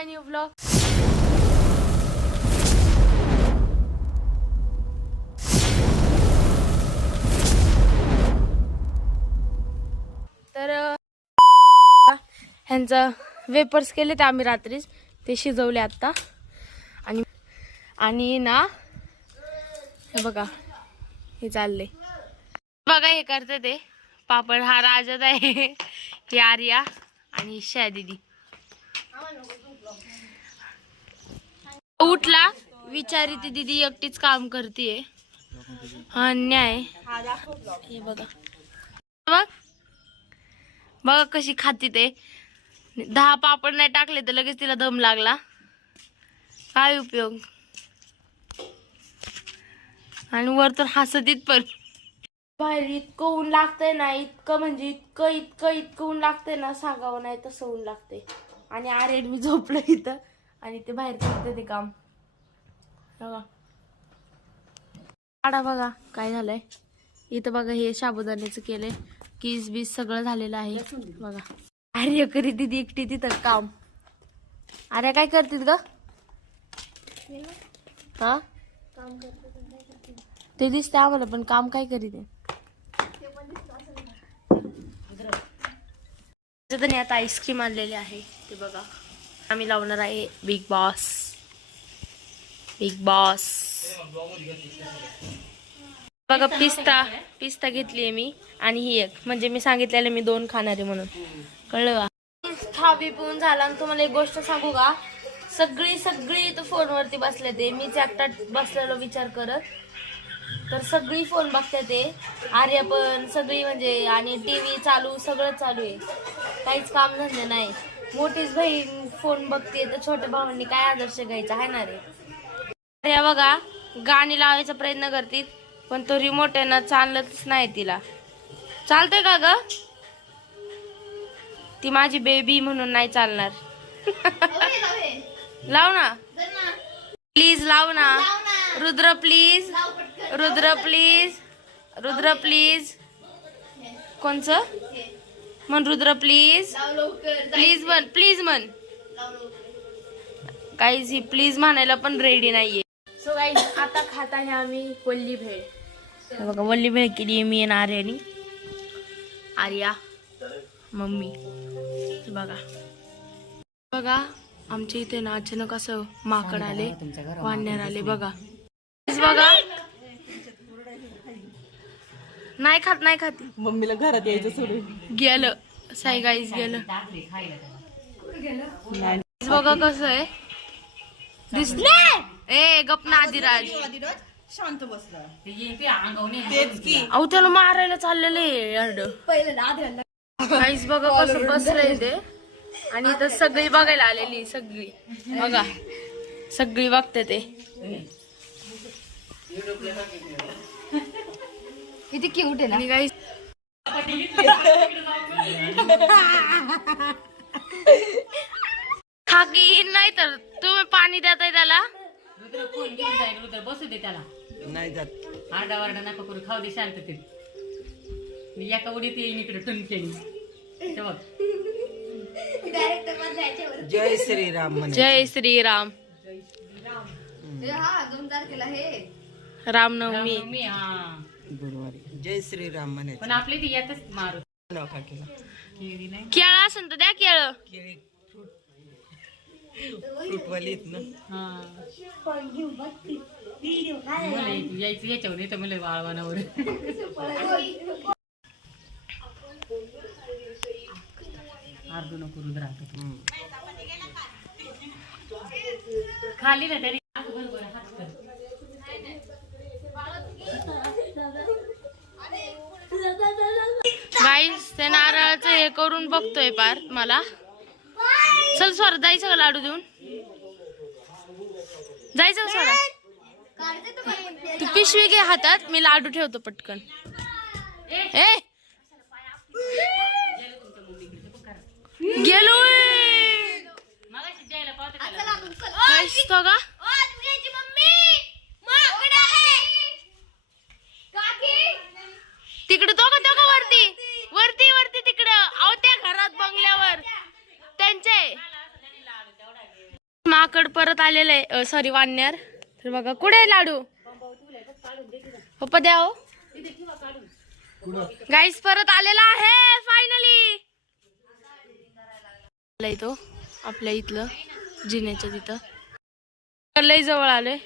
माय new vlog. तर ह्यांचं vapours केले ते आम्ही रात्रीच, ते शिजवले आता. आणि ना हे बघा, हे चालले बघा, हे करते ते पापड. हा राजद आहे, ही आर्या आणि शया दीदी. उठला विचारी ती दीदी एकटीच काम करतीये. हा अन्याय. हे बघा बघ बघा कशी खाती ते. 10 पापड नाही टाकले तर लगेच तिला दम लागला. काय उपयोग. आणि वर तर हसतीत पण. बाहेर इतकं ऊन लागतंय ना, इतकं म्हणजे इतकं इतकं इतकं ऊन लागतंय ना, सांगावं नाही तसं ऊन लागतंय. आणि आर्यन मी झोपलं इथं आणि ते बाहेर करते ते काम. बघा आडा बघा काय झालंय इथं. बघा हे साबुदाण्याचं केलंय, कीस बीस सगळं झालेलं आहे. बघा आर्य करी दीदी एकटी तिथं काम. आर्या काय करतीत ग? हा ते दिसते आम्हाला, पण काम काय करीत आहे. आता आईस्क्रीम आणलेली आहे ते बघा. आम्ही लावणार आहे बिग बॉस. बिग बॉस बघा. पिस्ता घेतलीये मी, आणि ही एक म्हणजे मी सांगितलेलं मी 2 खाणार आहे म्हणून. कळलं का? खावी पिऊन झाला. आणि तुम्हाला एक गोष्ट सांगू का, सगळी इथं फोनवरती बसले ते. मीच एकटा बसलेलो विचार करत. तर सगळी फोन बघते ते. आर्य पण सगळी म्हणजे, आणि टीव्ही चालू, सगळं चालू आहे. काहीच काम धंदे नाही. मोठीच बहीण फोन बघते तर छोट्या भावांनी काय आदर्श घ्यायचा आहे ना रे. आर्या बघा गाणी लावायचा प्रयत्न करते, पण तो रिमोट आहे ना चालतच नाही तिला. चालतंय का ग? ती माझी बेबी म्हणून नाही चालणार. लाव ना प्लीज, लाव ना. Rudra please, Rudra please, Rudra please. कोणचं म्हण? रुद्र प्लीज, प्लीज म्हण, प्लीज म्हण. काहीच ही प्लीज म्हणायला पण रेडी नाहीये. सो गाईज आता खात आहे आम्ही वल्ली भेळ. बघा वल्ली भेळ केली मी आणि आर्यानी. आर्या मम्मी. बघा बघा आमच्या इथे ना अचानक असं माकड आले, वानर आले. बघा बघा. नाही खात, नाही खात. मम्मीला घरात यायचं सोडून गेलं. साई गाईज गेलं. बघा कसं आहे दिसले. ए गप ना आदिराज. शांत बसला. तेच की अहो त्याला मारायला चाललेलं गाईज. बघा कसं बसलंय ते. आणि इथं सगळी बघायला आलेली, सगळी बघा, सगळी बघते ते. किती क्यूट आहे ना गाईज. खाकी नाही तर तुम्ही पाणी देताय त्याला. बसू दे त्याला. नाही जात. आरडावारडा नका करू, खाऊ दे शांततेत. मी एका उडीत येईन इकडे टुनकेनी. बघ जय श्रीराम म्हणे. जय श्रीराम. रामनवमी. मी हा गुरुवारी जय श्रीराम म्हणे. पण आपली ती येतच मारू. केळी नाही केळं असेल तर द्या केळं. फ्रूटवाली ना. यायचं याच्यावर येतं मला बाळवानावर. अर्ध नको रुद्र खाली ना तरी गाईस ते नारळाचं हे करून बघतोय पार मला. चल स्वरा जायचं का लाडू देऊन? जायचं का स्वरा? तू पिशवी घे हातात, मी लाडू ठेवतो पटकन. ए गेलो का तिकडे? तो का वरती वरती वरती तिकडं. अहो त्या घरात बंगल्यावर त्यांचे माकड परत आलेलं आहे, सॉरी वानर. तर बघा कुठे आहे लाडू? पप्पा द्या हो. गाईस परत आलेला आहे फायनली. तो आपल्या इथलं जिन्याच्या तिथं लय जवळ आलोय.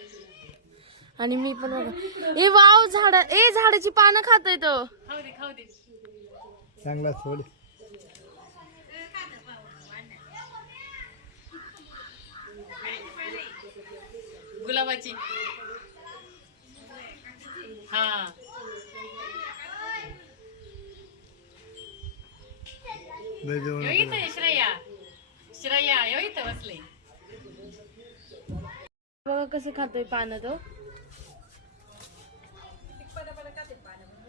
आणि मी पण बघा ए वाव झाडाची पानं खातोय तो. चांगला सोड. गुलाबाची. हा यो इथं श्रेया यो इथं बसले. बघा कसं खातोय पानं तो.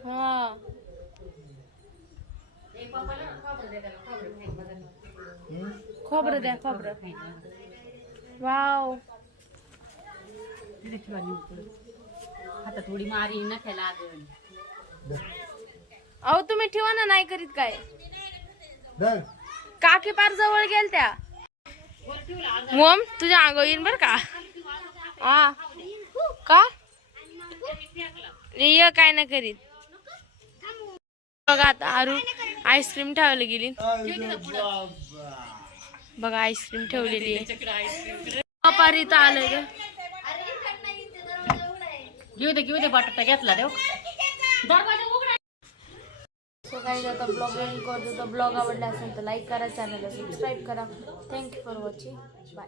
हा खोबरं द्या खोबरं. वाव आता थोडी मारी नखायला लागल. अहो तुम्ही ठेवा ना, नाही करीत काय. धर. काकी पार जवळ गेल त्या. मोम तुझ्या अंगावर येईन बर का. हा का ये काय नाही करीत. बघा आता आरू आईस्क्रीम ठेवायला गेली. बघा आईस्क्रीम ठेवलेली आहे. पारीत आलंय ग. घेऊ दे बटाटा घेतला देव. सो गाइस आता ब्लॉग एंड करतो. तर ब्लॉग आवडला असेल तर लाईक करा, चॅनलला सबस्क्राईब करा. Thank you for watching. बाय.